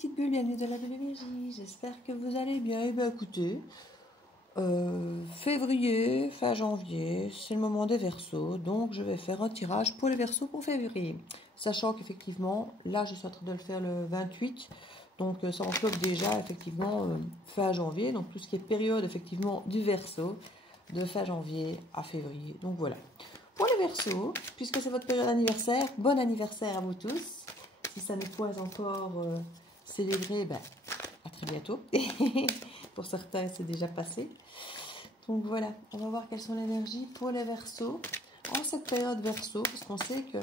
petites bulles, bienvenue dans la bulle énergie. J'espère que vous allez bien. Eh bien, écoutez, février, fin janvier, c'est le moment des Verseaux. Donc, je vais faire un tirage pour les Verseaux pour février. Sachant qu'effectivement, là, je suis en train de le faire le 28. Donc, ça englobe déjà, effectivement, fin janvier. Donc, tout ce qui est période, effectivement, du Verseau, de fin janvier à février. Donc, voilà. Pour les Verseaux, puisque c'est votre période d'anniversaire, bon anniversaire à vous tous. Si ça n'est pas encore célébré, ben, à très bientôt. Pour certains, c'est déjà passé. Donc voilà, on va voir quelles sont les énergies pour les Verseaux en cette période Verseau, parce qu'on sait que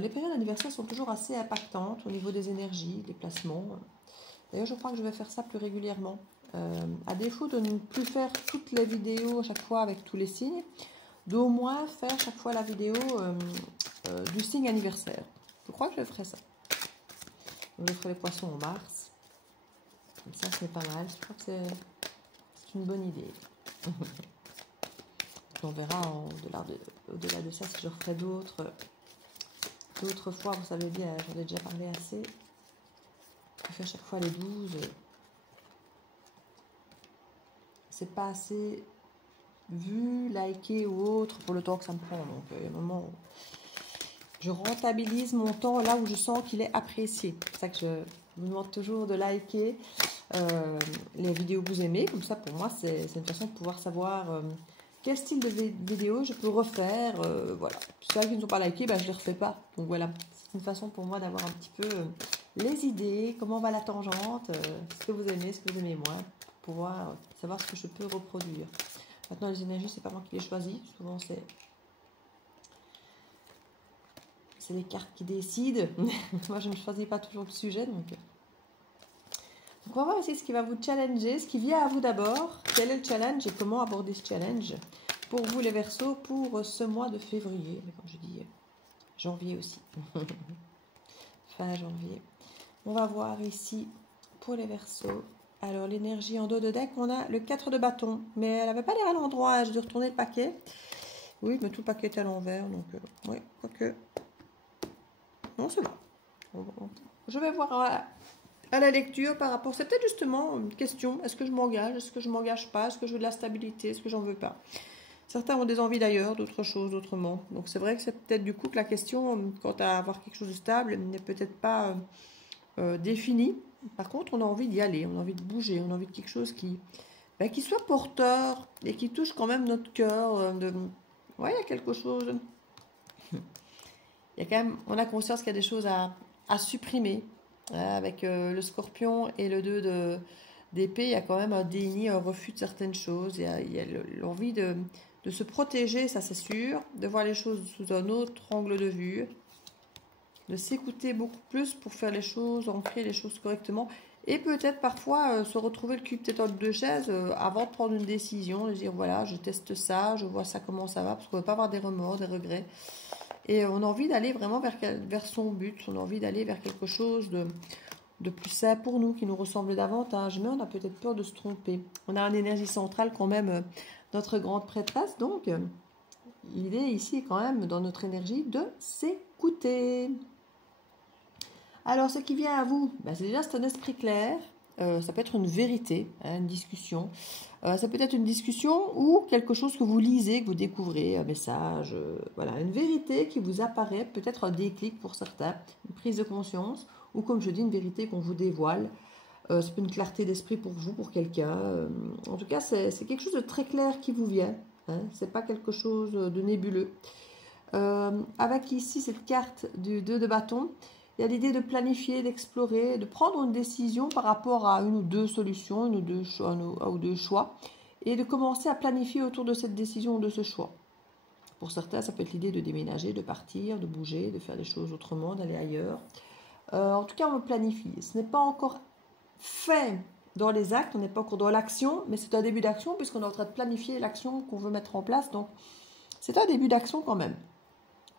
les périodes d'anniversaire sont toujours assez impactantes au niveau des énergies, des placements. D'ailleurs, je crois que je vais faire ça plus régulièrement. À défaut de ne plus faire toutes les vidéos à chaque fois avec tous les signes, d'au moins faire chaque fois la vidéo du signe anniversaire. Je crois que je ferai ça. Je ferai les poissons en mars. Comme ça, c'est pas mal. Je crois que c'est une bonne idée. On verra au-delà de ça si je referai d'autres fois. Vous savez bien, j'en ai déjà parlé assez. Je fais à chaque fois les 12. C'est pas assez vu, liké ou autre pour le temps que ça me prend. Donc, il y a un moment où je rentabilise mon temps là où je sens qu'il est apprécié. C'est pour ça que je vous demande toujours de liker les vidéos que vous aimez. Comme ça, pour moi, c'est une façon de pouvoir savoir quel style de vidéo je peux refaire. Voilà. Ceux qui ne sont pas likés, ben, je ne les refais pas. Donc voilà, c'est une façon pour moi d'avoir un petit peu les idées, comment va la tangente, ce que vous aimez, ce que vous aimez moins, pour pouvoir savoir ce que je peux reproduire. Maintenant, les énergies, c'est pas moi qui les choisis. Souvent, c'est les cartes qui décident. Moi, je ne choisis pas toujours le sujet. Donc, on va voir aussi ce qui va vous challenger, ce qui vient à vous d'abord. Quel est le challenge et comment aborder ce challenge pour vous, les Verseaux, pour ce mois de février. Mais quand je dis janvier aussi. Fin janvier. On va voir ici pour les Verseaux. Alors, l'énergie en dos de deck, on a le 4 de bâton. Mais elle n'avait pas l'air à l'endroit. J'ai dû retourner le paquet. Oui, mais tout le paquet est à l'envers. Donc, oui, quoique. Non, c'est bon. Je vais voir à la lecture par rapport. C'est peut-être justement une question. Est-ce que je m'engage? Est-ce que je ne m'engage pas? Est-ce que je veux de la stabilité? Est-ce que j'en veux pas? Certains ont des envies d'ailleurs, d'autres choses, d'autrement. Donc c'est vrai que c'est peut-être du coup que la question, quant à avoir quelque chose de stable, n'est peut-être pas définie. Par contre, on a envie d'y aller, on a envie de bouger, on a envie de quelque chose qui soit porteur et qui touche quand même notre cœur. Ouais, il y a quelque chose. Il y a quand même, on a conscience qu'il y a des choses à supprimer. Avec le scorpion et le 2 d'épée, il y a quand même un déni, un refus de certaines choses. Il y a l'envie de se protéger, ça c'est sûr, de voir les choses sous un autre angle de vue, de s'écouter beaucoup plus pour faire les choses, ancrer les choses correctement. Et peut-être parfois se retrouver le cul peut-être entre deux chaises avant de prendre une décision, de dire voilà, je teste ça, je vois ça comment ça va, parce qu'on ne veut pas avoir des remords, des regrets. Et on a envie d'aller vraiment vers son but, on a envie d'aller vers quelque chose de plus sain pour nous, qui nous ressemble davantage, mais on a peut-être peur de se tromper. On a une énergie centrale quand même, notre grande prêtresse, donc l'idée ici quand même dans notre énergie de s'écouter. Alors ce qui vient à vous, c'est déjà c'est un esprit clair, ça peut être une vérité, hein, une discussion. Ça peut être une discussion ou quelque chose que vous lisez, que vous découvrez, un message, voilà, une vérité qui vous apparaît, peut-être un déclic pour certains, une prise de conscience, ou comme je dis, une vérité qu'on vous dévoile. C'est une clarté d'esprit pour vous, pour quelqu'un. En tout cas, c'est quelque chose de très clair qui vous vient. Hein, c'est pas quelque chose de nébuleux. Avec ici cette carte du 2 de bâton, il y a l'idée de planifier, d'explorer, de prendre une décision par rapport à une ou deux solutions, un ou deux choix, et de commencer à planifier autour de cette décision ou de ce choix. Pour certains, ça peut être l'idée de déménager, de partir, de bouger, de faire les choses autrement, d'aller ailleurs. En tout cas, on planifie. Ce n'est pas encore fait dans les actes, on n'est pas encore dans l'action, mais c'est un début d'action puisqu'on est en train de planifier l'action qu'on veut mettre en place. Donc, c'est un début d'action quand même.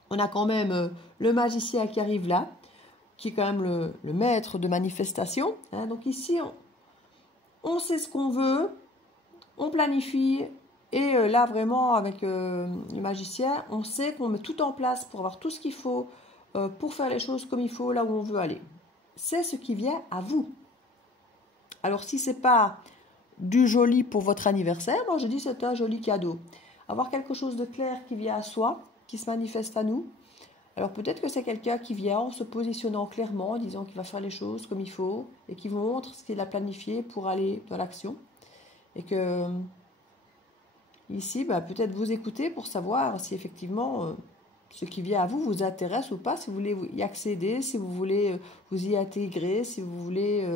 On a quand même le magicien qui arrive là, qui est quand même le maître de manifestation. Hein. Donc ici, on sait ce qu'on veut, on planifie, et là vraiment avec le magicien, on sait qu'on met tout en place pour avoir tout ce qu'il faut, pour faire les choses comme il faut, là où on veut aller. c'est ce qui vient à vous. Alors, si ce n'est pas du joli pour votre anniversaire, moi je dis c'est un joli cadeau. Avoir quelque chose de clair qui vient à soi, qui se manifeste à nous. Alors peut-être que c'est quelqu'un qui vient en se positionnant clairement, en disant qu'il va faire les choses comme il faut et qui vous montre ce qu'il a planifié pour aller dans l'action. Et que ici, peut-être vous écoutez pour savoir si effectivement ce qui vient à vous vous intéresse ou pas, si vous voulez y accéder, si vous voulez vous y intégrer, si vous voulez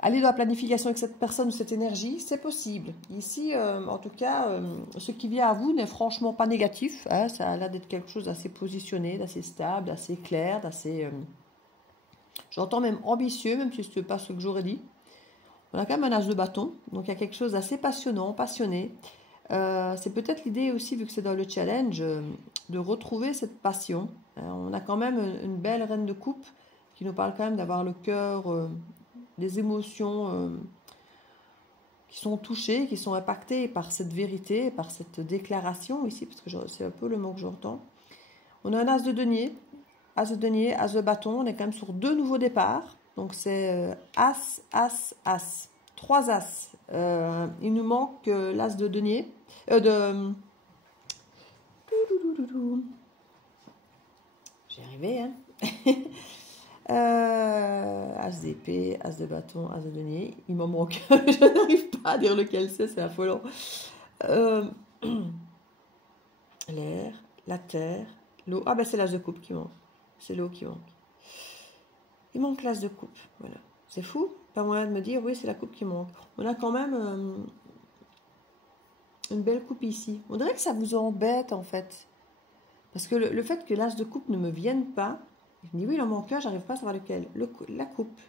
aller dans la planification avec cette personne ou cette énergie, c'est possible. Ici, en tout cas, ce qui vient à vous n'est franchement pas négatif. Hein, ça a l'air d'être quelque chose d'assez positionné, d'assez stable, d'assez clair, d'assez... j'entends même ambitieux, même si ce n'est pas ce que j'aurais dit. On a quand même un as de bâton, donc il y a quelque chose d'assez passionnant, passionné. C'est peut-être l'idée aussi, vu que c'est dans le challenge, de retrouver cette passion. On a quand même une belle reine de coupe qui nous parle quand même d'avoir le cœur... des émotions qui sont touchées, qui sont impactées par cette vérité, par cette déclaration ici, parce que c'est un peu le mot que j'entends. On a un as de denier, as de bâton, on est quand même sur 2 nouveaux départs, donc c'est as, as, as, 3 as. Il nous manque l'as de denier, J'ai arrivé, hein. As d'épée, as de bâton, as de denier. Il m'en manque. Je n'arrive pas à dire lequel c'est affolant. L'air, la terre, l'eau. Ah ben c'est l'as de coupe qui manque. C'est l'eau qui manque. Il manque l'as de coupe. Voilà. C'est fou. Pas moyen de me dire oui c'est la coupe qui manque. On a quand même une belle coupe ici. On dirait que ça vous embête en fait. Parce que le fait que l'as de coupe ne me vienne pas, je me dis oui, il en manque un, j'arrive pas à savoir lequel. La coupe,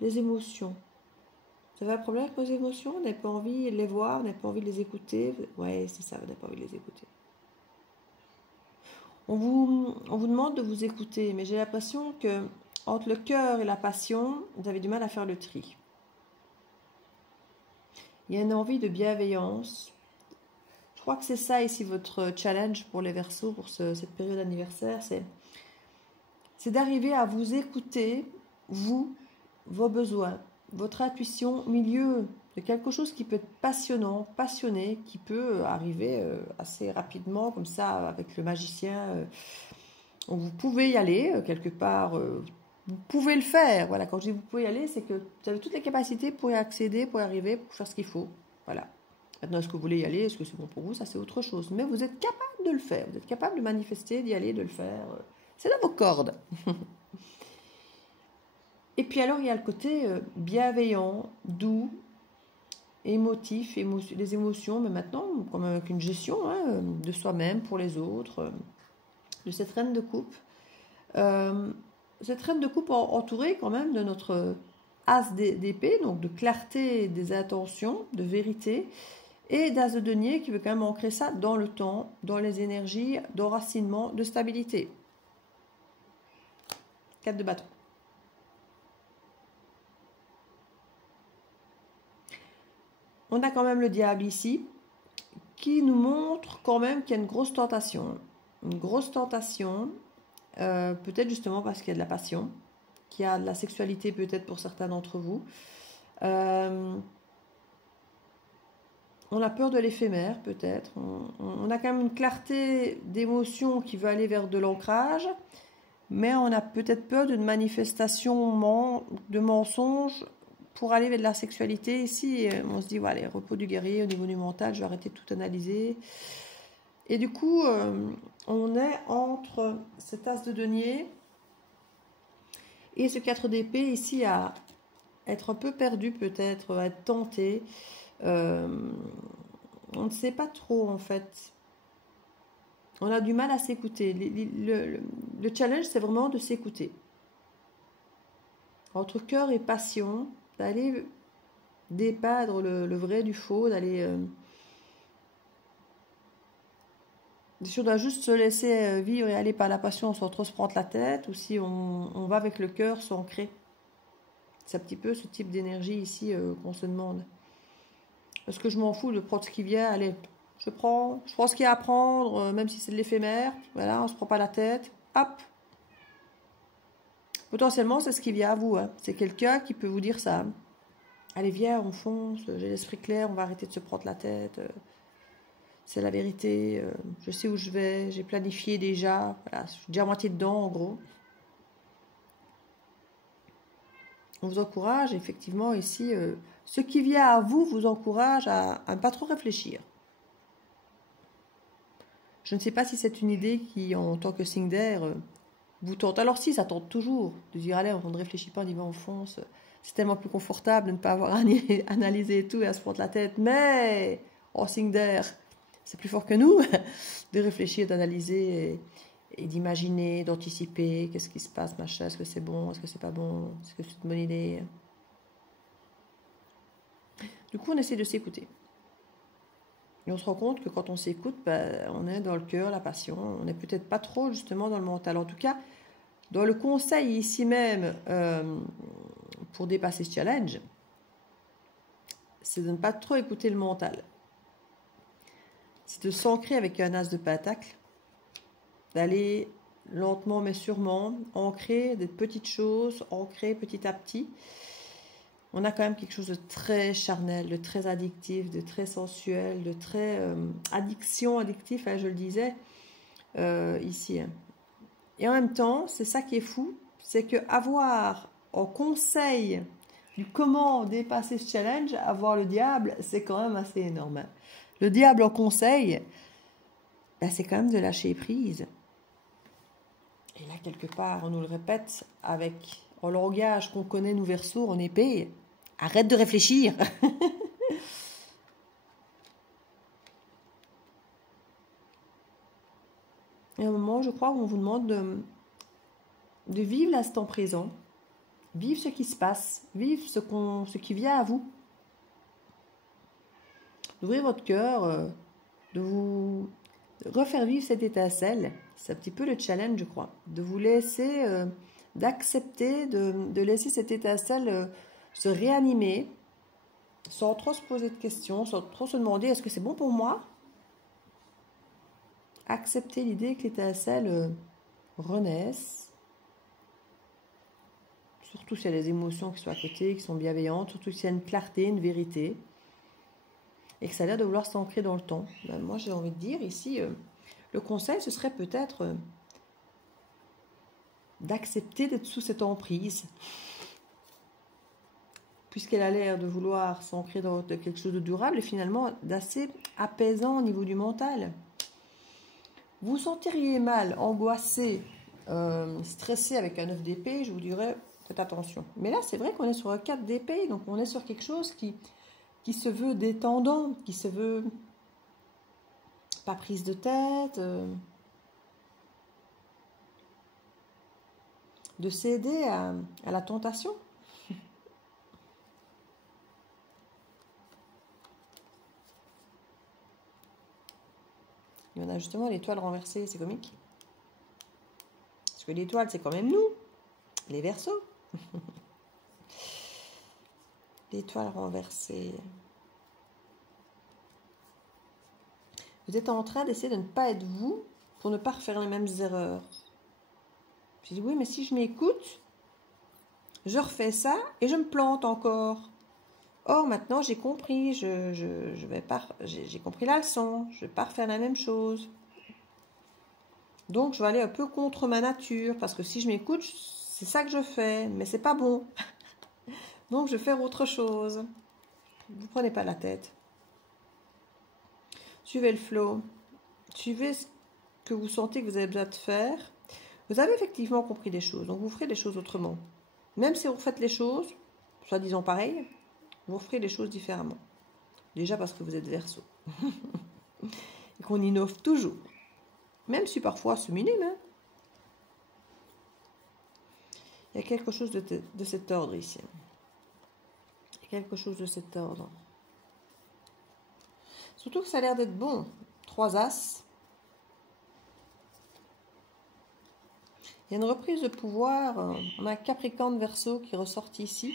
les émotions. Vous avez un problème avec vos émotions? Vous n'avez pas envie de les voir, vous n'avez pas envie de les écouter? Ouais, c'est ça, vous n'avez pas envie de les écouter. On vous demande de vous écouter, mais j'ai l'impression que entre le cœur et la passion, vous avez du mal à faire le tri. Il y a une envie de bienveillance. Je crois que c'est ça ici votre challenge pour les Verseaux, pour cette période anniversaire, c'est d'arriver à vous écouter, vous, vos besoins, votre intuition au milieu de quelque chose qui peut être passionnant, passionné, qui peut arriver assez rapidement, comme ça, avec le magicien. Vous pouvez y aller, quelque part, vous pouvez le faire. Voilà, quand je dis vous pouvez y aller, c'est que vous avez toutes les capacités pour y accéder, pour y arriver, pour faire ce qu'il faut. Voilà. Maintenant, est-ce que vous voulez y aller? Est-ce que c'est bon pour vous? Ça, c'est autre chose. Mais vous êtes capable de le faire. Vous êtes capable de manifester, d'y aller, de le faire. C'est dans vos cordes. Et puis alors, il y a le côté bienveillant, doux, émotif, les émotions, mais maintenant, comme avec une gestion de soi-même, pour les autres, de cette reine de coupe. Cette reine de coupe entourée quand même de notre as d'épée, donc de clarté des intentions, de vérité, et d'as de denier qui veut quand même ancrer ça dans le temps, dans les énergies, d'enracinement, de stabilité. 4 de bâton. On a quand même le diable ici, qui nous montre quand même qu'il y a une grosse tentation. Une grosse tentation, peut-être justement parce qu'il y a de la passion, qu'il y a de la sexualité peut-être pour certains d'entre vous. On a peur de l'éphémère peut-être. On a quand même une clarté d'émotion qui veut aller vers de l'ancrage, mais on a peut-être peur d'une manifestation de mensonges pour aller vers de la sexualité. Ici, on se dit, voilà, les repos du guerrier au niveau du mental, je vais arrêter de tout analyser. Et du coup, on est entre cet as de denier et ce 4 d'épée ici à être un peu perdu peut-être, à être tenté. On ne sait pas trop en fait. On a du mal à s'écouter. Le challenge, c'est vraiment de s'écouter. Entre cœur et passion, d'aller dépeindre le vrai du faux, d'aller... si on doit juste se laisser vivre et aller par la passion sans trop se prendre la tête, ou si on va avec le cœur s'ancrer. C'est un petit peu ce type d'énergie ici qu'on se demande. Est-ce que je m'en fous de prendre ce qui vient? Allez, je prends ce qu'il y a à prendre, même si c'est de l'éphémère. Voilà, on ne se prend pas la tête. Hop. Potentiellement, c'est ce qui vient à vous. Hein. C'est quelqu'un qui peut vous dire ça. Allez, viens, on fonce, j'ai l'esprit clair, on va arrêter de se prendre la tête. C'est la vérité, je sais où je vais, j'ai planifié déjà. Voilà, je suis déjà à moitié dedans, en gros. On vous encourage, effectivement, ici, ce qui vient à vous vous encourage à ne pas trop réfléchir. Je ne sais pas si c'est une idée qui, en tant que signe d'air, vous tente. Alors si, ça tente toujours de dire, allez, on ne réfléchit pas, on y va, on fonce. C'est tellement plus confortable de ne pas avoir à analyser tout et à se prendre la tête. Mais, en signe d'air, c'est plus fort que nous de réfléchir, d'analyser et d'imaginer, d'anticiper. Qu'est-ce qui se passe, machin, est-ce que c'est bon, est-ce que c'est pas bon, est-ce que c'est une bonne idée. Du coup, on essaie de s'écouter. Et on se rend compte que quand on s'écoute, ben, on est dans le cœur, la passion. On n'est peut-être pas trop justement dans le mental. En tout cas, dans le conseil ici même pour dépasser ce challenge, c'est de ne pas trop écouter le mental. C'est de s'ancrer avec un as de pentacle, d'aller lentement mais sûrement, ancrer des petites choses, ancrer petit à petit. On a quand même quelque chose de très charnel, de très addictif, de très sensuel, de très addictif, hein, je le disais ici. Hein. Et en même temps, c'est ça qui est fou, c'est que avoir en conseil du comment dépasser ce challenge, avoir le diable, c'est quand même assez énorme. Hein. Le diable en conseil, ben, c'est quand même de lâcher prise. Et là, quelque part, on nous le répète avec en langage qu'on connaît, nous Verseaux, en épée. Arrête de réfléchir. Et à un moment, je crois, où on vous demande de vivre l'instant présent, vivre ce qui se passe, vivre ce qui vient à vous. D'ouvrir votre cœur, de vous refaire vivre cette étincelle. C'est un petit peu le challenge, je crois. De vous laisser, d'accepter, de laisser cette étincelle se réanimer, sans trop se poser de questions, sans trop se demander est-ce que c'est bon pour moi. Accepter l'idée que l'étincelle renaisse, surtout s'il y a des émotions qui sont à côté, qui sont bienveillantes, surtout s'il y a une clarté, une vérité, et que ça a l'air de vouloir s'ancrer dans le temps. Ben, moi, j'ai envie de dire ici, le conseil, ce serait peut-être d'accepter d'être sous cette emprise, puisqu'elle a l'air de vouloir s'ancrer dans quelque chose de durable et finalement d'assez apaisant au niveau du mental. Vous vous sentiriez mal, angoissé, stressé avec un 9 d'épée, je vous dirais, faites attention. Mais là, c'est vrai qu'on est sur un 4 d'épée, donc on est sur quelque chose qui se veut détendant, qui se veut pas prise de tête, de céder à la tentation. Il y en a justement l'étoile renversée, c'est comique. Parce que l'étoile, c'est quand même nous, les Verseaux. L'étoile renversée. Vous êtes en train d'essayer de ne pas être vous pour ne pas refaire les mêmes erreurs. Je dis oui, mais si je m'écoute, je refais ça et je me plante encore. Or, maintenant, j'ai compris, j'ai compris la leçon, je ne vais pas refaire la même chose. Donc, je vais aller un peu contre ma nature, parce que si je m'écoute, c'est ça que je fais, mais c'est pas bon. Donc, je vais faire autre chose. Vous prenez pas la tête. Suivez le flow. Suivez ce que vous sentez que vous avez besoin de faire. Vous avez effectivement compris les choses, donc vous ferez les choses autrement. Même si vous faites les choses, soi-disant pareil, vous ferez les choses différemment. Déjà parce que vous êtes Verseau. Et qu'on innove toujours. Même si parfois c'est minime. Hein. Il y a quelque chose de cet ordre ici. Il y a quelque chose de cet ordre. Surtout que ça a l'air d'être bon. 3 As. Il y a une reprise de pouvoir. On a un Capricorne Verseau qui ressort ici.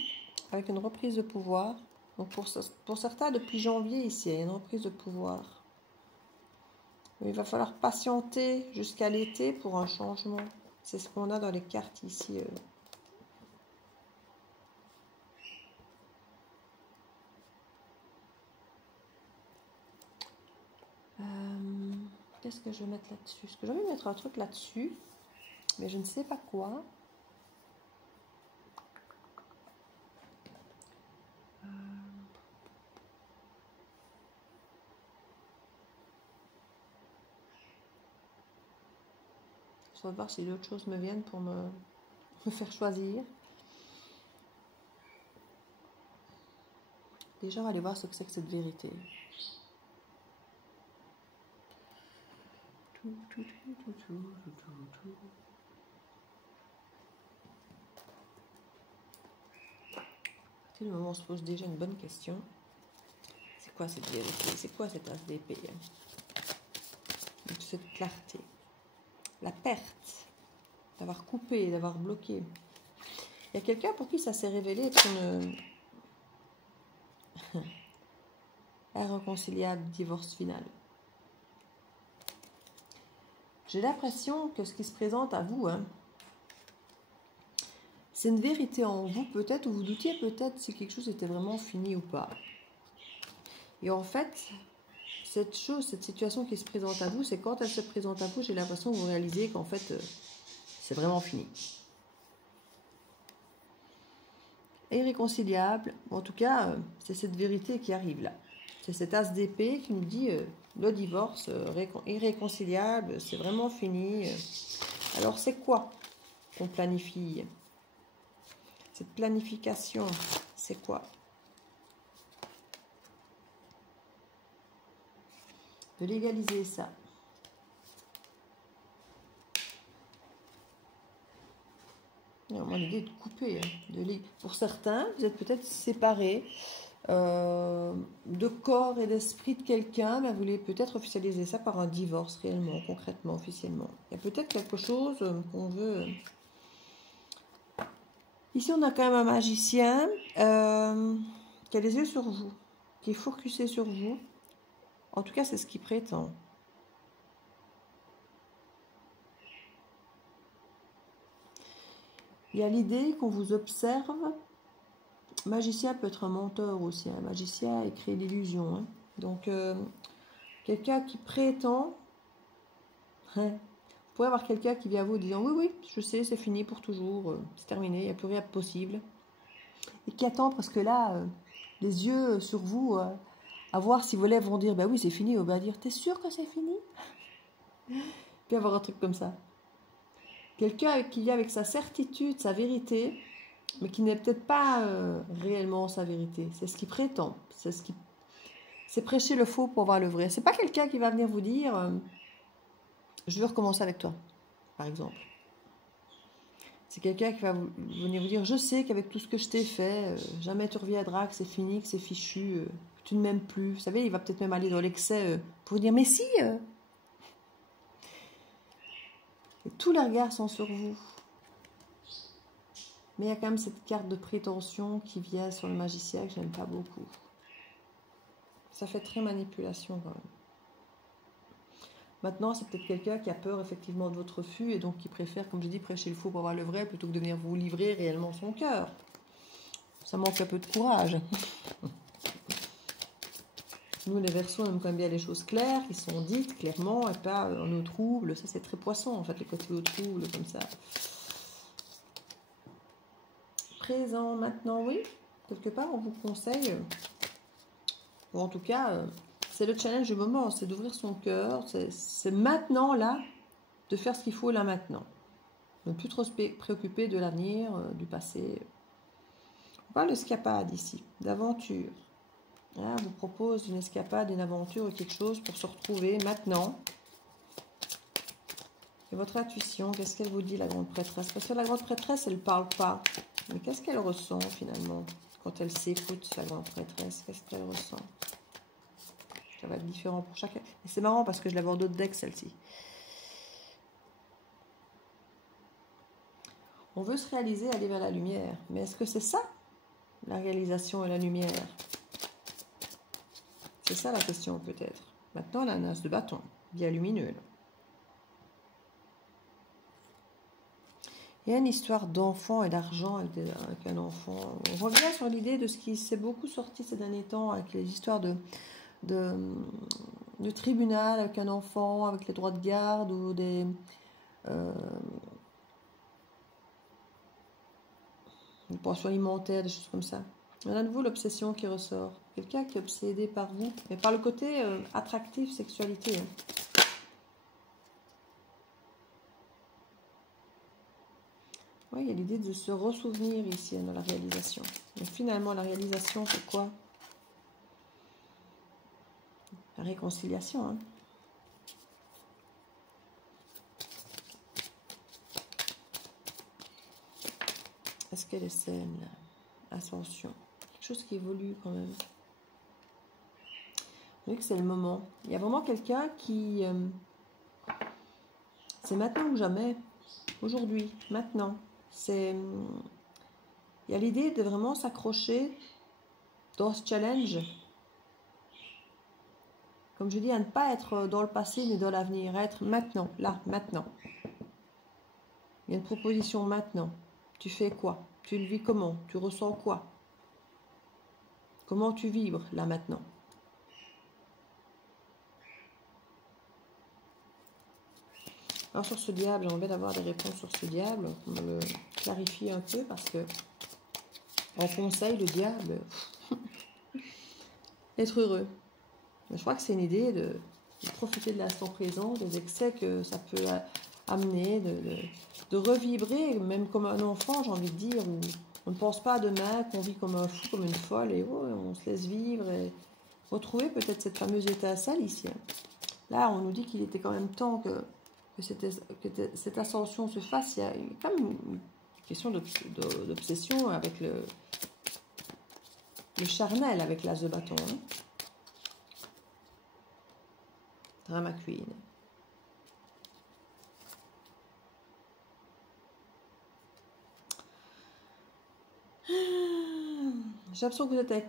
Avec une reprise de pouvoir. Donc pour certains, depuis janvier ici, il y a une reprise de pouvoir. Il va falloir patienter jusqu'à l'été pour un changement. C'est ce qu'on a dans les cartes ici qu'est-ce que je vais mettre là-dessus? Est-ce que j'ai envie de mettre un truc là-dessus? Mais je ne sais pas quoi. Je vais voir si d'autres choses me viennent pour me faire choisir. Déjà, on va aller voir ce que c'est que cette vérité. À partir du moment où on se pose déjà une bonne question, c'est quoi cette vérité? C'est quoi cette as d'épée? Cette clarté. La perte, d'avoir coupé, d'avoir bloqué. Il y a quelqu'un pour qui ça s'est révélé être une irréconciliable divorce final. J'ai l'impression que ce qui se présente à vous, c'est une vérité en vous peut-être, ou vous doutiez peut-être si quelque chose était vraiment fini ou pas. Et en fait, cette situation qui se présente à vous, c'est quand elle se présente à vous, j'ai l'impression que vous réalisez qu'en fait, c'est vraiment fini. Irréconciliable, en tout cas, c'est cette vérité qui arrive là. C'est cet as d'épée qui nous dit le divorce irréconciliable, c'est vraiment fini. Alors c'est quoi qu'on planifie? Cette planification, c'est quoi? De légaliser ça. Moi, l'idée est de couper. Pour certains, vous êtes peut-être séparés de corps et d'esprit de quelqu'un, mais vous voulez peut-être officialiser ça par un divorce réellement, concrètement, officiellement. Il y a peut-être quelque chose qu'on veut... Ici, on a quand même un magicien qui a les yeux sur vous, qui est focusé sur vous. En tout cas, c'est ce qu'il prétend. Il y a l'idée qu'on vous observe. Magicien peut être un menteur aussi. Un magicien, il crée l'illusion. Donc, quelqu'un qui prétend... Vous pouvez avoir quelqu'un qui vient à vous disant « Oui, oui, je sais, c'est fini pour toujours. C'est terminé, il n'y a plus rien de possible. » Et qui attend parce que là, les yeux sur vous, à voir si vos lèvres vont dire « Bah oui, c'est fini. » Ou bien dire « T'es sûr que c'est fini ?» Puis avoir un truc comme ça. Quelqu'un qui vient avec sa certitude, sa vérité, mais qui n'est peut-être pas réellement sa vérité. C'est ce qu'il prétend. C'est prêcher le faux pour voir le vrai. C'est pas quelqu'un qui va venir vous dire je veux recommencer avec toi, par exemple. C'est quelqu'un qui va venir vous dire je sais qu'avec tout ce que je t'ai fait, jamais tu reviendras, que c'est fini, que c'est fichu, que tu ne m'aimes plus. Vous savez, il va peut-être même aller dans l'excès pour vous dire mais si Et tous les regards sont sur vous. Mais il y a quand même cette carte de prétention qui vient sur le magicien que j'aime pas beaucoup. Ça fait très manipulation quand même. Maintenant, c'est peut-être quelqu'un qui a peur effectivement de votre refus et donc qui préfère, comme je dis, prêcher le faux pour avoir le vrai plutôt que de venir vous livrer réellement son cœur. Ça manque un peu de courage. Nous, les Verseaux, on aime quand même bien les choses claires, qui sont dites clairement et pas en eau trouble. Ça, c'est très poisson, en fait, les côtés eau trouble, comme ça. Présent, maintenant, oui. Quelque part, on vous conseille, ou en tout cas, c'est le challenge du moment, c'est d'ouvrir son cœur. C'est maintenant, là, de faire ce qu'il faut là, maintenant. Ne plus trop se préoccuper de l'avenir, du passé. On parle d'escapade ici, d'aventure. Là, on vous propose une escapade, une aventure ou quelque chose pour se retrouver maintenant. Et votre intuition, qu'est-ce qu'elle vous dit, la grande prêtresse? Parce que la grande prêtresse, elle ne parle pas. Mais qu'est-ce qu'elle ressent finalement quand elle s'écoute, la grande prêtresse? Qu'est-ce qu'elle ressent? Ça va être différent pour chacun. Et c'est marrant parce que je l'aborde d'autres decks, celle-ci. On veut se réaliser, aller vers la lumière. Mais est-ce que c'est ça, la réalisation et la lumière? C'est ça la question peut-être. Maintenant, la nasse de bâton, bien lumineux. Là. Il y a une histoire d'enfant et d'argent avec un enfant. On revient sur l'idée de ce qui s'est beaucoup sorti ces derniers temps avec les histoires de tribunal avec un enfant, avec les droits de garde ou des pensions alimentaires, des choses comme ça. On a à nouveau l'obsession qui ressort. Quelqu'un qui est obsédé par vous, mais par le côté attractif, sexualité. Hein. Oui, il y a l'idée de se ressouvenir ici hein, dans la réalisation. Mais finalement, la réalisation, c'est quoi? La réconciliation. Hein. Est-ce qu'elle est saine là? Ascension. Quelque chose qui évolue quand même. Vous voyez que c'est le moment. Il y a vraiment quelqu'un qui... c'est maintenant ou jamais. Aujourd'hui, maintenant. C'est... il y a l'idée de vraiment s'accrocher dans ce challenge. Comme je dis, à ne pas être dans le passé ni dans l'avenir. À être maintenant, là, maintenant. Il y a une proposition maintenant. Tu fais quoi? Tu le vis comment? Tu ressens quoi? Comment tu vibres là maintenant? Alors sur ce diable, j'ai envie d'avoir des réponses sur ce diable. On me le clarifie un peu parce que en conseil, le diable, être heureux. Mais je crois que c'est une idée de profiter de l'instant présent, des excès que ça peut amener, de revibrer, même comme un enfant, j'ai envie de dire, où on ne pense pas à demain, qu'on vit comme un fou, comme une folle, et oh, on se laisse vivre et retrouver peut-être cette fameuse étincelle ici. Là, on nous dit qu'il était quand même temps que cette ascension se fasse. Il y a quand même une question d'obsession avec le charnel, avec l'as de bâton. Hein. Drama Queen. J'ai l'impression que vous êtes avec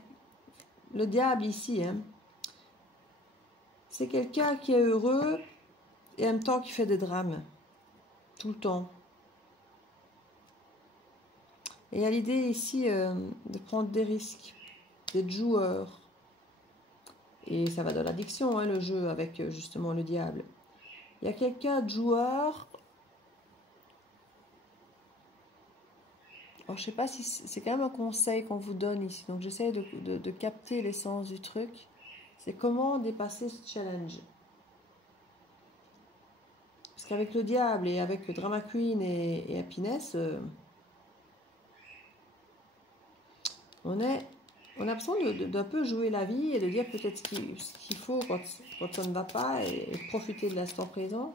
le diable ici. Hein. C'est quelqu'un qui est heureux et en même temps qui fait des drames. Tout le temps. Et il y a l'idée ici de prendre des risques, d'être joueur. Et ça va dans l'addiction, hein, le jeu, avec justement le diable. Il y a quelqu'un de joueur. Alors, je ne sais pas si c'est quand même un conseil qu'on vous donne ici. Donc, j'essaie de capter l'essence du truc. C'est comment dépasser ce challenge. Parce qu'avec le diable et avec Drama Queen et Happiness, on a besoin d'un peu jouer la vie et de dire peut-être ce qu'il faut quand ça ne va pas et profiter de l'instant présent.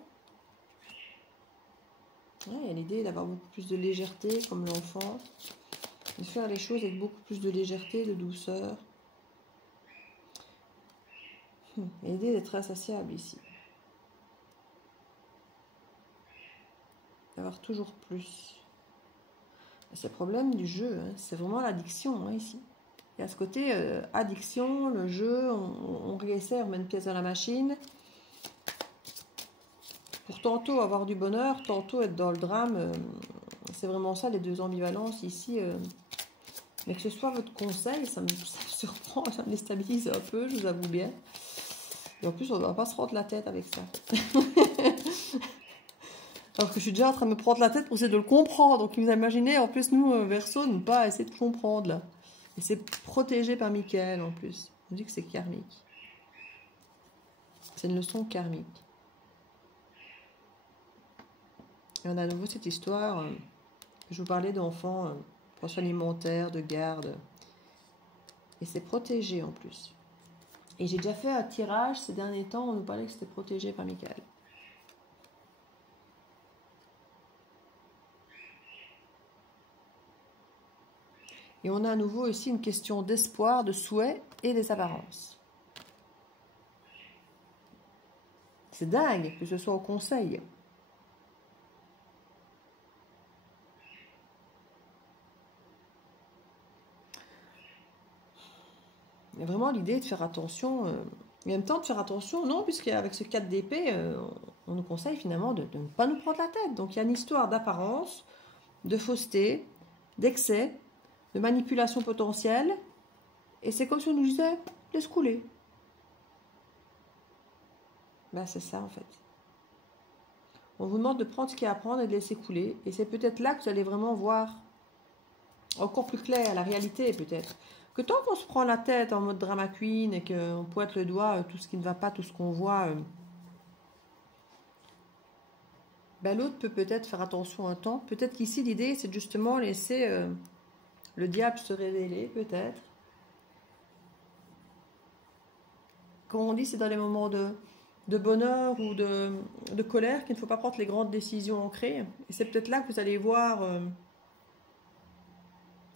Ouais, il y a l'idée d'avoir beaucoup plus de légèreté comme l'enfant, de faire les choses avec beaucoup plus de légèreté, de douceur. Il y a l'idée d'être insatiable ici. D'avoir toujours plus. C'est le problème du jeu, hein. C'est vraiment l'addiction hein, ici. Il y a ce côté addiction, le jeu, on réessaie, on met une pièce dans la machine. Pour tantôt avoir du bonheur, tantôt être dans le drame. C'est vraiment ça les deux ambivalences ici. Mais que ce soit votre conseil, ça me surprend, ça me déstabilise un peu, je vous avoue bien. Et en plus, on ne va pas se rendre la tête avec ça. Alors que je suis déjà en train de me prendre la tête pour essayer de le comprendre. Donc, vous imaginez, en plus, nous, Verseau, ne pas essayer de comprendre, là. Et c'est protégé par Michael, en plus. On dit que c'est karmique. C'est une leçon karmique. Et on a à nouveau cette histoire. Je vous parlais d'enfants, pension alimentaire, de garde. Et c'est protégé, en plus. Et j'ai déjà fait un tirage ces derniers temps. On nous parlait que c'était protégé par Michael. Et on a à nouveau ici une question d'espoir, de souhait et des apparences. C'est dingue que ce soit au conseil. Il y a vraiment l'idée de faire attention. En même temps, de faire attention, non, puisqu'avec ce 4 d'épée, on nous conseille finalement de ne pas nous prendre la tête. Donc il y a une histoire d'apparence, de fausseté, d'excès, de manipulation potentielle. Et c'est comme si on nous disait, laisse couler. Ben, c'est ça en fait. On vous demande de prendre ce qu'il y a à prendre et de laisser couler. Et c'est peut-être là que vous allez vraiment voir encore plus clair la réalité peut-être. Que tant qu'on se prend la tête en mode drama queen et qu'on pointe le doigt, tout ce qui ne va pas, tout ce qu'on voit, ben l'autre peut peut-être faire attention un temps. Peut-être qu'ici l'idée c'est justement laisser le diable se révéler peut-être. Comme on dit, c'est dans les moments de bonheur ou de colère qu'il ne faut pas prendre les grandes décisions ancrées. Et c'est peut-être là que vous allez voir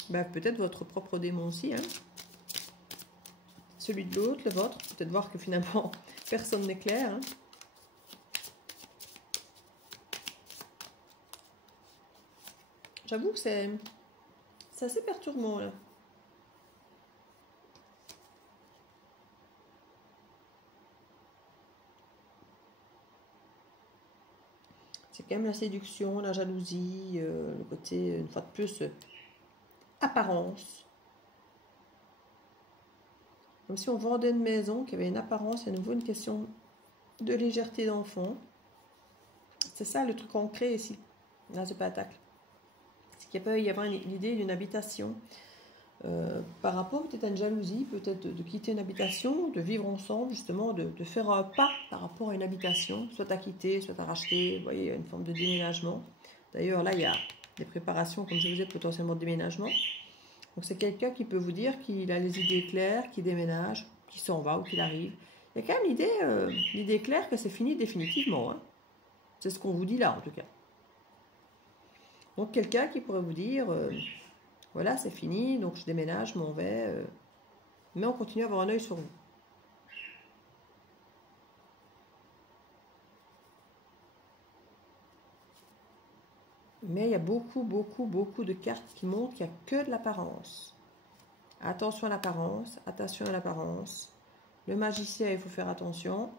ben, peut-être votre propre démon aussi. Hein. Celui de l'autre, le vôtre. Peut-être voir que finalement, personne n'est clair. Hein. J'avoue que c'est assez perturbant là. C'est quand même la séduction, la jalousie, le côté, une fois de plus, apparence. Comme si on vendait une maison, qu'il y avait une apparence, à nouveau une question de légèreté d'enfant. C'est ça le truc ancré ici, dans ce pentacle. C'est qu'il peut y avoir l'idée d'une habitation. Par rapport peut-être à une jalousie, peut-être de quitter une habitation, de vivre ensemble, justement, de faire un pas par rapport à une habitation, soit à quitter, soit à racheter. Vous voyez, il y a une forme de déménagement. D'ailleurs, là, il y a des préparations, comme je vous disais, potentiellement de déménagement. Donc, c'est quelqu'un qui peut vous dire qu'il a les idées claires, qu'il déménage, qu'il s'en va ou qu'il arrive. Il y a quand même l'idée claire que c'est fini définitivement. Hein. C'est ce qu'on vous dit là, en tout cas. Donc, quelqu'un qui pourrait vous dire... voilà, c'est fini, donc je déménage, je m'en vais. Mais on continue à avoir un œil sur vous. Mais il y a beaucoup, beaucoup, beaucoup de cartes qui montrent qu'il n'y a que de l'apparence. Attention à l'apparence, attention à l'apparence. Le magicien, il faut faire attention.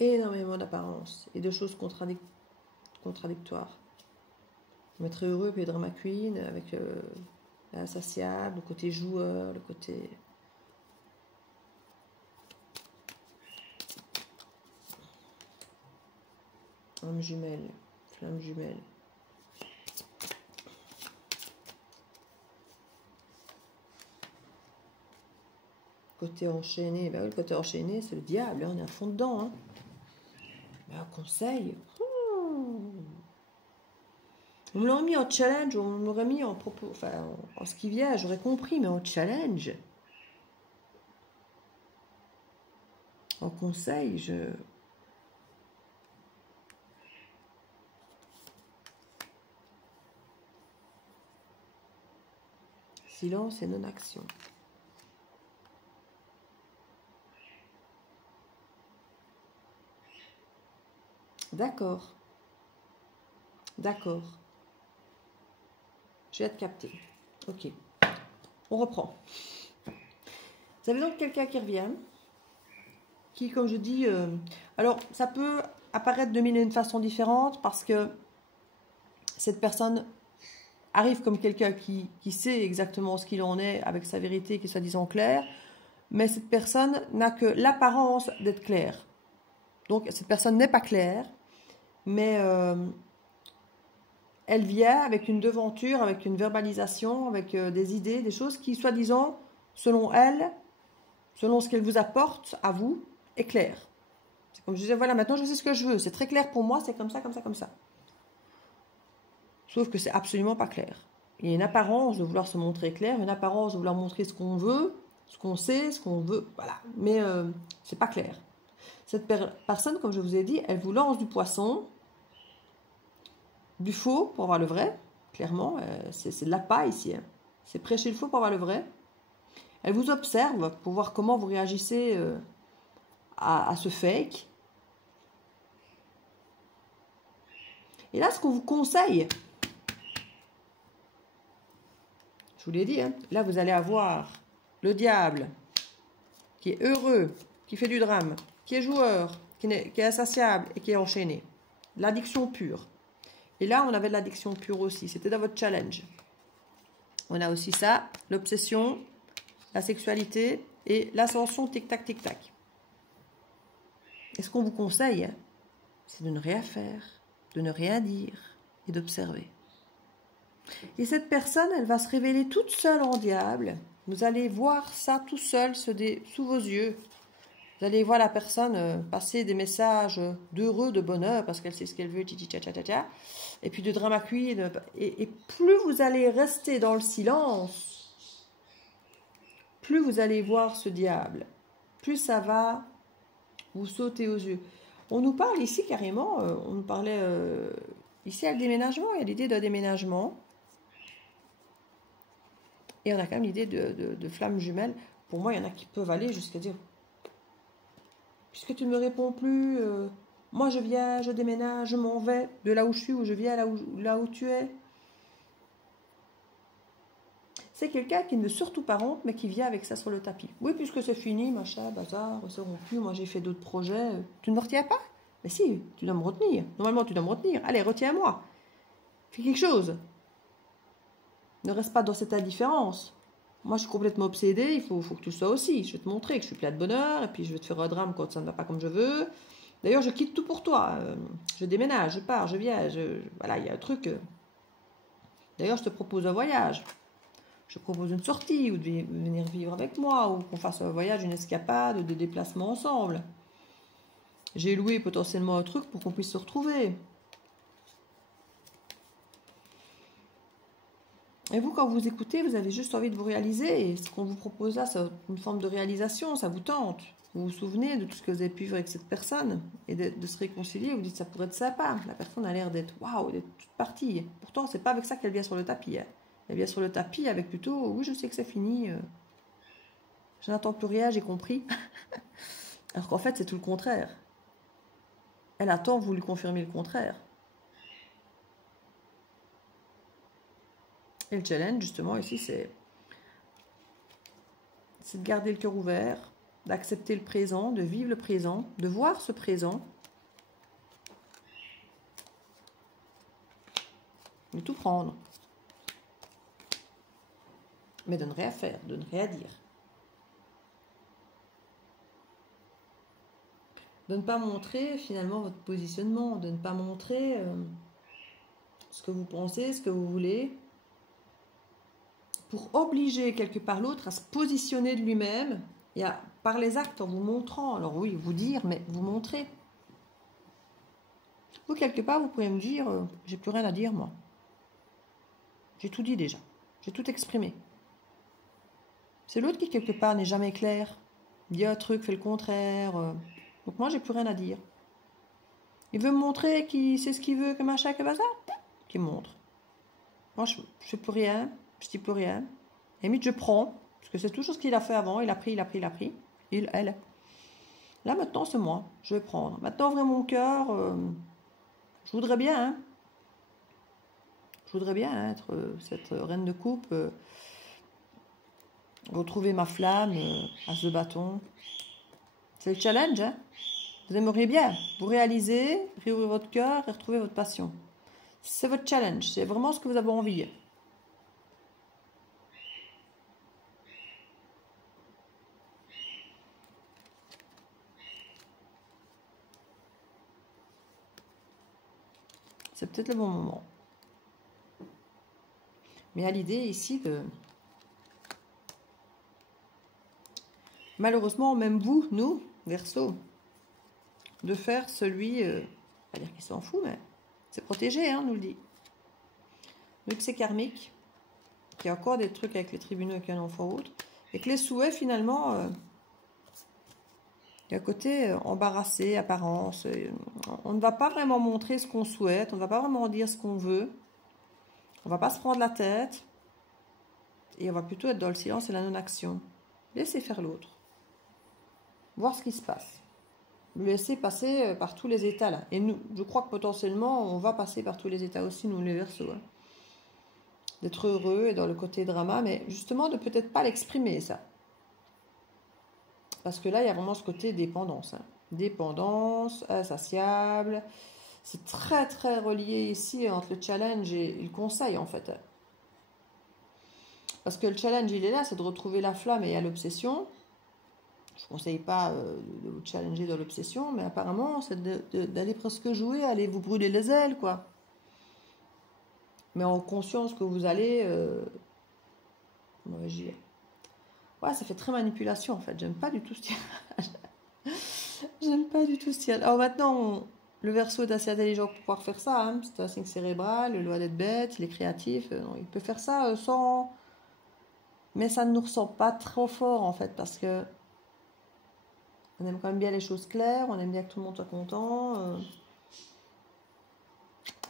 Énormément d'apparence et de choses contradictoires. Maître heureux puis drama queen avec l'insatiable, le côté joueur, le côté... Âme jumelle, flamme jumelle. Côté enchaîné, ben oui, le côté enchaîné, c'est le diable, hein, on est à fond dedans. Hein. Ben, un conseil. On me l'aurait mis en challenge, on m'aurait mis en propos, enfin en ce qui vient, j'aurais compris, mais en challenge. En conseil, silence et non-action. D'accord. D'accord. J'ai hâte de capter. Ok. On reprend. Vous avez donc quelqu'un qui revient. Qui, comme je dis... alors, ça peut apparaître de mille et une façons différentes parce que cette personne arrive comme quelqu'un qui sait exactement ce qu'il en est avec sa vérité qui est soi-disant claire. Mais cette personne n'a que l'apparence d'être claire. Donc, cette personne n'est pas claire. Mais elle vient avec une devanture, avec une verbalisation, avec des idées, des choses qui, soi-disant, selon elle, selon ce qu'elle vous apporte à vous, est claire. C'est comme je disais, voilà, maintenant je sais ce que je veux. C'est très clair pour moi, c'est comme ça, comme ça, comme ça. Sauf que c'est absolument pas clair. Il y a une apparence de vouloir se montrer clair, une apparence de vouloir montrer ce qu'on veut, ce qu'on sait, ce qu'on veut, voilà. Mais c'est pas clair. Cette personne, comme je vous ai dit, elle vous lance du poisson, du faux pour avoir le vrai, clairement, c'est de la paille ici. Hein. C'est prêcher le faux pour avoir le vrai. Elle vous observe pour voir comment vous réagissez à ce fake. Et là, ce qu'on vous conseille, je vous l'ai dit, hein, là vous allez avoir le diable qui est heureux, qui fait du drame, qui est joueur, qui est insatiable et qui est enchaîné. L'addiction pure. Et là, on avait de l'addiction pure aussi. C'était dans votre challenge. On a aussi ça, l'obsession, la sexualité et l'ascension tic-tac, tic-tac. Et ce qu'on vous conseille, c'est de ne rien faire, de ne rien dire et d'observer. Et cette personne, elle va se révéler toute seule en diable. Vous allez voir ça tout seul sous vos yeux. Vous allez voir la personne passer des messages d'heureux, de bonheur, parce qu'elle sait ce qu'elle veut, et puis de drama queen. Et plus vous allez rester dans le silence, plus vous allez voir ce diable, plus ça va vous sauter aux yeux. On nous parle ici carrément, on nous parlait ici à le déménagement, il y a l'idée d'un déménagement. Et on a quand même l'idée de flammes jumelles. Pour moi, il y en a qui peuvent aller jusqu'à dire, puisque tu ne me réponds plus, moi je viens, je déménage, je m'en vais de là où je suis, où je viens, là où tu es. C'est quelqu'un qui ne veut surtout pas rompre, mais qui vient avec ça sur le tapis. Oui, puisque c'est fini, machin, bazar, c'est rompu, moi j'ai fait d'autres projets. Tu ne me retiens pas? Mais si, tu dois me retenir. Normalement, tu dois me retenir. Allez, retiens-moi. Fais quelque chose. Ne reste pas dans cette indifférence. Moi, je suis complètement obsédée, il faut que tu le sois aussi. Je vais te montrer que je suis pleine de bonheur, et puis je vais te faire un drame quand ça ne va pas comme je veux. D'ailleurs, je quitte tout pour toi. Je déménage, je pars, je viens. Voilà, il y a un truc. D'ailleurs, je te propose un voyage. Je te propose une sortie, ou de venir vivre avec moi, ou qu'on fasse un voyage, une escapade, des déplacements ensemble. J'ai loué potentiellement un truc pour qu'on puisse se retrouver. Et vous, quand vous écoutez, vous avez juste envie de vous réaliser. Et ce qu'on vous propose là, c'est une forme de réalisation, ça vous tente. Vous vous souvenez de tout ce que vous avez pu vivre avec cette personne et de se réconcilier. Vous dites, ça pourrait être sympa. La personne a l'air d'être, waouh, d'être toute partie. Pourtant, c'est pas avec ça qu'elle vient sur le tapis. Hein. Elle vient sur le tapis avec plutôt, oui, je sais que c'est fini. Je n'attends plus rien, j'ai compris. Alors qu'en fait, c'est tout le contraire. Elle attend, vous lui confirmez le contraire. Et le challenge, justement, ici, c'est de garder le cœur ouvert, d'accepter le présent, de vivre le présent, de voir ce présent, de tout prendre, mais de ne rien faire, de ne rien dire. De ne pas montrer, finalement, votre positionnement, de ne pas montrer ce que vous pensez, ce que vous voulez, pour obliger quelque part l'autre à se positionner de lui-même et par les actes en vous montrant. Alors oui, vous dire, mais vous montrer. Vous, quelque part, vous pourriez me dire, j'ai plus rien à dire, moi. J'ai tout dit déjà. J'ai tout exprimé. C'est l'autre qui, quelque part, n'est jamais clair. Dit un truc, fait le contraire. Donc moi, j'ai plus rien à dire. Il veut me montrer qu'il sait ce qu'il veut, que machin, que bazar. Qu'il montre. Moi, je fais plus rien. Je dis plus rien. Et limite, je prends. Parce que c'est toujours ce qu'il a fait avant. Il a pris. Elle. Là, maintenant, c'est moi. Je vais prendre. Maintenant, ouvrir mon cœur. Je voudrais bien. Hein. Je voudrais bien être cette reine de coupe. Retrouver ma flamme à ce bâton. C'est le challenge. Hein. Vous aimeriez bien vous réaliser, réouvrir votre cœur et retrouver votre passion. C'est votre challenge. C'est vraiment ce que vous avez envie. C'est peut-être le bon moment. Mais à l'idée ici de... Malheureusement, même vous, nous, Verseau, de faire celui... pas dire qu'il s'en fout, mais c'est protégé, hein, nous le dit. Vu que c'est karmique, qu'il y a encore des trucs avec les tribunaux avec un enfant ou autre, et que les souhaits, finalement... il y a un côté embarrassé, apparence. On ne va pas vraiment montrer ce qu'on souhaite. On ne va pas vraiment dire ce qu'on veut. On ne va pas se prendre la tête. Et on va plutôt être dans le silence et la non-action. Laissez faire l'autre. Voir ce qui se passe. Le laisser passer par tous les états là. Et nous, je crois que potentiellement, on va passer par tous les états aussi, nous les Verseaux. Hein. D'être heureux et dans le côté drama. Mais justement, de peut-être pas l'exprimer, ça. Parce que là, il y a vraiment ce côté dépendance. Hein. Dépendance, insatiable. C'est très, très relié ici entre le challenge et le conseil, en fait. Parce que le challenge, il est là, c'est de retrouver la flamme et à l'obsession. Je ne conseille pas de vous challenger dans l'obsession, mais apparemment, c'est d'aller presque jouer, aller vous brûler les ailes, quoi. Mais en conscience que vous allez... ouais, ça fait très manipulation, en fait. J'aime pas du tout ce tirage. J'aime pas du tout ce tirage. Alors maintenant, le Verseau est assez intelligent pour pouvoir faire ça. Hein. C'est un signe cérébral, le loin d'être bête, il est créatif. Il peut faire ça sans... Mais ça ne nous ressent pas trop fort, en fait, parce que on aime quand même bien les choses claires, on aime bien que tout le monde soit content.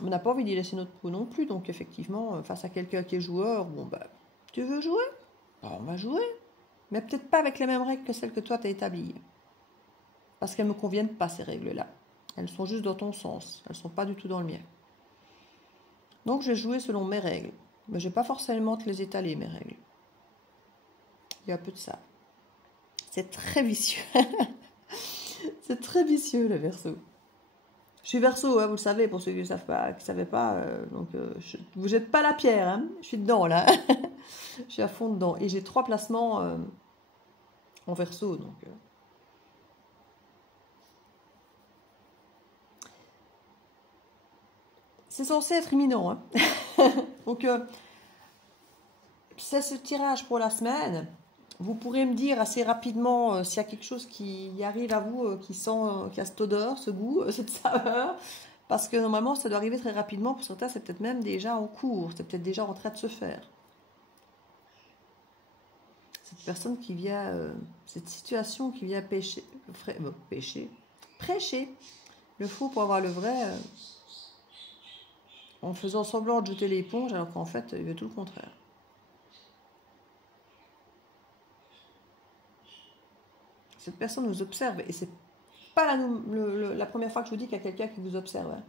On n'a pas envie d'y laisser notre peau non plus, donc effectivement, face à quelqu'un qui est joueur, bon bah, tu veux jouer? Bah, on va jouer, mais peut-être pas avec les mêmes règles que celles que toi t'as établies. Parce qu'elles ne me conviennent pas, ces règles-là. Elles sont juste dans ton sens, elles ne sont pas du tout dans le mien. Donc je vais jouer selon mes règles, mais je ne vais pas forcément te les étaler, mes règles. Il y a un peu de ça. C'est très vicieux. C'est très vicieux, le Verseau. Je suis Verseau, hein, vous le savez, pour ceux qui ne savaient pas. Vous jette pas la pierre, hein. Je suis dedans, là. Je suis à fond dedans. Et j'ai 3 placements en Verseau, donc... C'est censé être imminent, hein. Donc, c'est ce tirage pour la semaine. Vous pourrez me dire assez rapidement s'il y a quelque chose qui arrive à vous, qui a cette odeur, ce goût, cette saveur. Parce que normalement, ça doit arriver très rapidement. Pour certains, c'est peut-être même déjà en cours. C'est peut-être déjà en train de se faire. Cette personne qui vient, cette situation qui vient prêcher le faux pour avoir le vrai, en faisant semblant de jeter l'éponge, alors qu'en fait, il veut tout le contraire. Cette personne vous observe, et c'est pas la première fois que je vous dis qu'il y a quelqu'un qui vous observe, hein,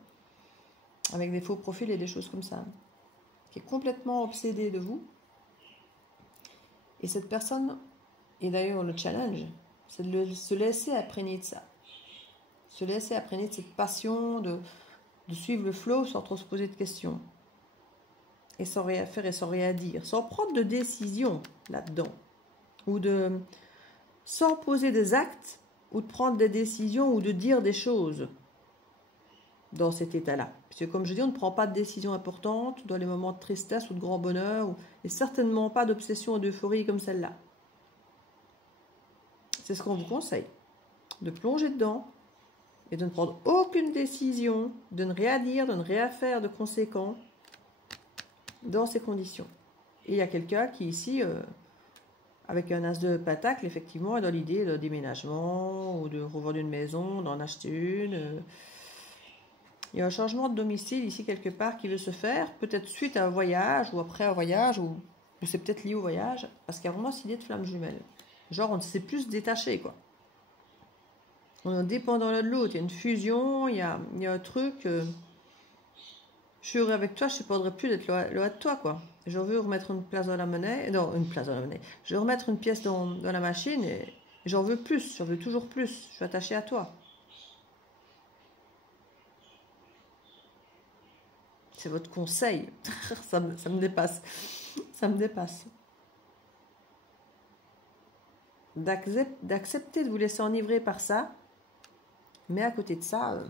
avec des faux profils et des choses comme ça, hein, qui est complètement obsédé de vous. Et cette personne, et d'ailleurs le challenge, c'est de se laisser imprégner de ça. Se laisser imprégner de cette passion, de suivre le flow sans trop se poser de questions. Et sans rien faire et sans rien dire. Sans prendre de décision là-dedans. Ou sans poser des actes, ou de prendre des décisions, ou de dire des choses dans cet état-là. Parce que comme je dis, on ne prend pas de décision importante dans les moments de tristesse ou de grand bonheur, et certainement pas d'obsession ou d'euphorie comme celle-là. C'est ce qu'on vous conseille. De plonger dedans, et de ne prendre aucune décision, de ne rien dire, de ne rien faire de conséquent dans ces conditions. Et il y a quelqu'un qui ici, avec un as de pentacle, effectivement, est dans l'idée de déménagement ou de revendre une maison, d'en acheter une. Il y a un changement de domicile ici quelque part qui veut se faire, peut-être suite à un voyage ou après un voyage, ou c'est peut-être lié au voyage, parce qu'il y a vraiment cette idée de flamme jumelle. Genre, on ne s'est plus détaché, quoi. On est dépendant l'un de l'autre. Il y a une fusion, il y a un truc. Je suis heureux avec toi, je ne supporterai plus d'être loin de toi, quoi. Je veux remettre une place dans la monnaie. Non, une place dans la monnaie. Je veux remettre une pièce dans la machine et j'en veux plus. J'en veux toujours plus. Je suis attachée à toi. C'est votre conseil. ça me dépasse. Ça me dépasse. D'accepter de vous laisser enivrer par ça. Mais à côté de ça,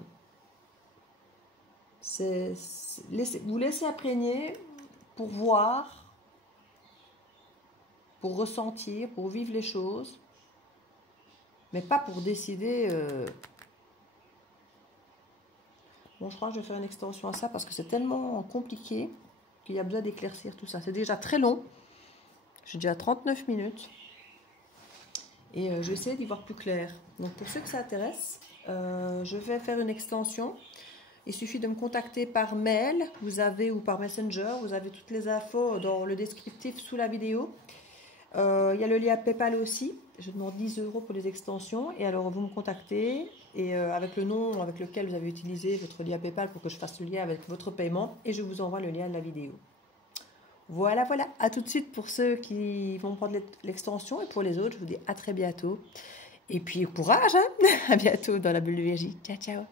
vous laissez imprégner pour voir, pour ressentir, pour vivre les choses, mais pas pour décider. Bon, je crois que je vais faire une extension à ça parce que c'est tellement compliqué qu'il y a besoin d'éclaircir tout ça. C'est déjà très long. J'ai déjà 39 minutes. Et je vais essayer d'y voir plus clair. Donc pour ceux que ça intéresse, je vais faire une extension. Il suffit de me contacter par mail, ou par Messenger, vous avez toutes les infos dans le descriptif sous la vidéo. Il y a le lien PayPal aussi, je demande 10 € pour les extensions, et alors vous me contactez, et avec le nom avec lequel vous avez utilisé votre lien PayPal pour que je fasse le lien avec votre paiement, et je vous envoie le lien de la vidéo. Voilà, à tout de suite pour ceux qui vont prendre l'extension, et pour les autres, je vous dis à très bientôt. Et puis courage, hein. À bientôt dans la bulle de Virgie. Ciao, ciao.